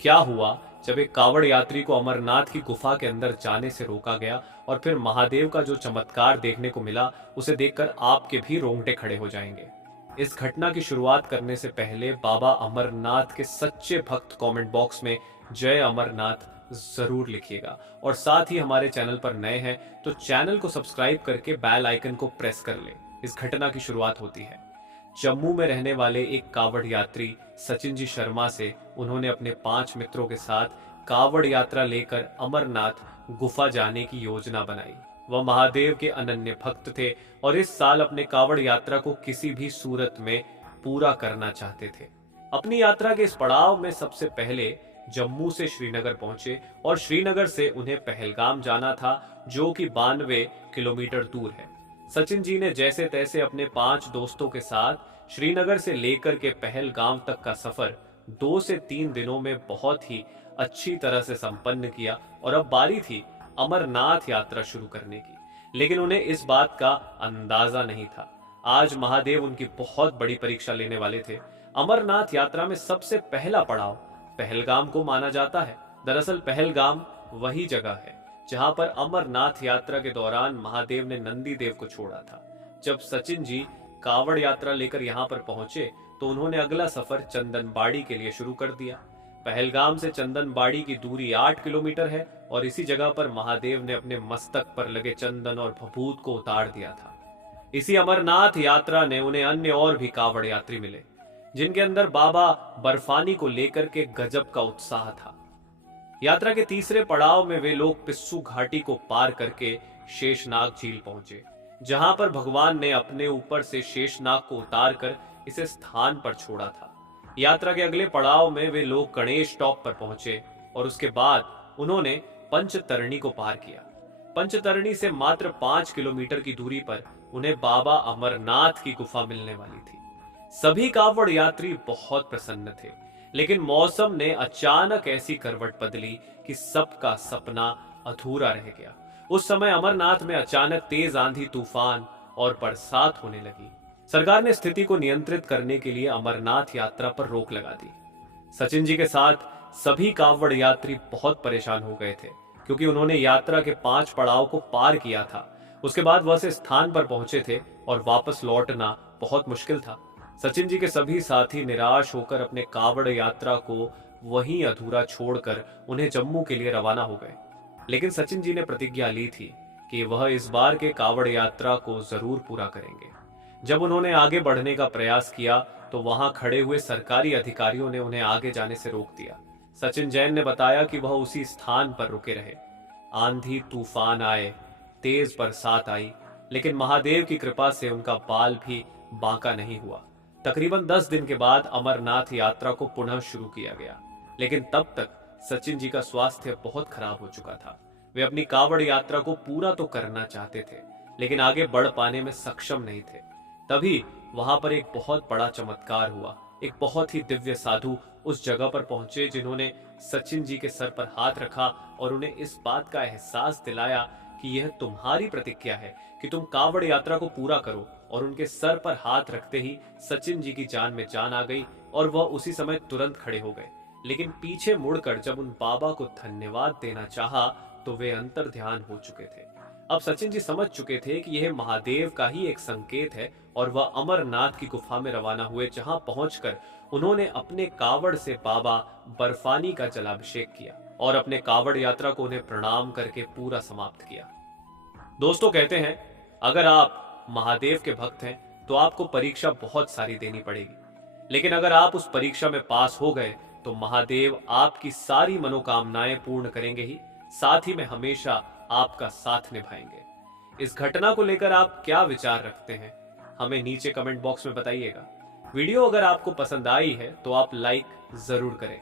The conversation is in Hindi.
क्या हुआ जब एक कावड़ यात्री को अमरनाथ की गुफा के अंदर जाने से रोका गया और फिर महादेव का जो चमत्कार देखने को मिला उसे देखकर आपके भी रोंगटे खड़े हो जाएंगे। इस घटना की शुरुआत करने से पहले बाबा अमरनाथ के सच्चे भक्त कमेंट बॉक्स में जय अमरनाथ जरूर लिखिएगा और साथ ही हमारे चैनल पर नए हैं तो चैनल को सब्सक्राइब करके बेल आइकन को प्रेस कर ले। इस घटना की शुरुआत होती है जम्मू में रहने वाले एक कावड़ यात्री सचिन जी शर्मा से। उन्होंने अपने 5 मित्रों के साथ कावड़ यात्रा लेकर अमरनाथ गुफा जाने की योजना बनाई। वह महादेव के अनन्य भक्त थे और इस साल अपने कावड़ यात्रा को किसी भी सूरत में पूरा करना चाहते थे। अपनी यात्रा के इस पड़ाव में सबसे पहले जम्मू से श्रीनगर पहुंचे और श्रीनगर से उन्हें पहलगाम जाना था जो कि 92 किलोमीटर दूर है। सचिन जी ने जैसे तैसे अपने 5 दोस्तों के साथ श्रीनगर से लेकर के पहलगाम तक का सफर 2 से 3 दिनों में बहुत ही अच्छी तरह से संपन्न किया और अब बारी थी अमरनाथ यात्रा शुरू करने की। लेकिन उन्हें इस बात का अंदाजा नहीं था आज महादेव उनकी बहुत बड़ी परीक्षा लेने वाले थे। अमरनाथ यात्रा में सबसे पहला पड़ाव पहलगाम को माना जाता है। दरअसल पहलगाम वही जगह है जहां पर अमरनाथ यात्रा के दौरान महादेव ने नंदी देव को छोड़ा था। जब सचिन जी कावड़ यात्रा लेकर यहां पर पहुंचे तो उन्होंने अगला सफर चंदनबाड़ी के लिए शुरू कर दिया। पहलगाम से चंदनबाड़ी की दूरी 8 किलोमीटर है और इसी जगह पर महादेव ने अपने मस्तक पर लगे चंदन और भभूत को उतार दिया था। इसी अमरनाथ यात्रा ने उन्हें अन्य और भी कावड़ यात्री मिले जिनके अंदर बाबा बर्फानी को लेकर के गजब का उत्साह था। यात्रा के तीसरे पड़ाव में वे लोग पिस्सू घाटी को पार करके शेषनाग झील पहुंचे जहां पर भगवान ने अपने ऊपर से शेषनाग को उतार कर इसे स्थान पर छोड़ा था। यात्रा के अगले पड़ाव में वे लोग गणेश टॉप पर पहुंचे और उसके बाद उन्होंने पंचतरणी को पार किया। पंचतरणी से मात्र 5 किलोमीटर की दूरी पर उन्हें बाबा अमरनाथ की गुफा मिलने वाली थी। सभी कावड़ यात्री बहुत प्रसन्न थे लेकिन मौसम ने अचानक ऐसी करवट बदली कि सबका सपना अधूरा रह गया। उस समय अमरनाथ में अचानक तेज आंधी तूफान और बरसात होने लगी। सरकार ने स्थिति को नियंत्रित करने के लिए अमरनाथ यात्रा पर रोक लगा दी। सचिन जी के साथ सभी कावड़ यात्री बहुत परेशान हो गए थे क्योंकि उन्होंने यात्रा के 5 पड़ाव को पार किया था। उसके बाद वह से स्थान पर पहुंचे थे और वापस लौटना बहुत मुश्किल था। सचिन जी के सभी साथी निराश होकर अपने कावड़ यात्रा को वहीं अधूरा छोड़कर उन्हें जम्मू के लिए रवाना हो गए। लेकिन सचिन जी ने प्रतिज्ञा ली थी कि वह इस बार के कावड़ यात्रा को जरूर पूरा करेंगे। जब उन्होंने आगे बढ़ने का प्रयास किया तो वहां खड़े हुए सरकारी अधिकारियों ने उन्हें आगे जाने से रोक दिया। सचिन जैन ने बताया कि वह उसी स्थान पर रुके रहे। आंधी तूफान आए, तेज बरसात आई, लेकिन महादेव की कृपा से उनका बाल भी बांका नहीं हुआ। तकरीबन 10 दिन के बाद अमरनाथ यात्रा को पुनः शुरू किया गया लेकिन तब तक सचिन जी का स्वास्थ्य बहुत खराब हो चुका था। वे अपनी कावड़ यात्रा को पूरा तो करना चाहते थे लेकिन आगे बढ़ पाने में सक्षम नहीं थे। तभी वहां पर एक बहुत बड़ा चमत्कार हुआ। एक बहुत ही दिव्य साधु उस जगह पर पहुंचे जिन्होंने सचिन जी के सर पर हाथ रखा और उन्हें इस बात का एहसास दिलाया कि यह तुम्हारी प्रतिज्ञा है कि तुम कावड़ यात्रा को पूरा करो। और उनके सर पर हाथ रखते ही सचिन जी की जान में जान आ गई और वह उसी समय तुरंत खड़े हो गए। लेकिन पीछे मुड़कर जब उन बाबा को धन्यवाद देना चाहा तो वे अंतर ध्यान हो चुके थे। अब सचिन जी समझ चुके थे कि यह महादेव का ही एक संकेत है और वह अमरनाथ की गुफा में रवाना हुए जहां पहुंचकर उन्होंने अपने कावड़ से बाबा बर्फानी का जलाभिषेक किया और अपने कावड़ यात्रा को उन्हें प्रणाम करके पूरा समाप्त किया। दोस्तों कहते हैं अगर आप महादेव के भक्त हैं तो आपको परीक्षा बहुत सारी देनी पड़ेगी लेकिन अगर आप उस परीक्षा में पास हो गए तो महादेव आपकी सारी मनोकामनाएं पूर्ण करेंगे ही, साथ ही में हमेशा आपका साथ निभाएंगे। इस घटना को लेकर आप क्या विचार रखते हैं हमें नीचे कमेंट बॉक्स में बताइएगा। वीडियो अगर आपको पसंद आई है तो आप लाइक जरूर करें।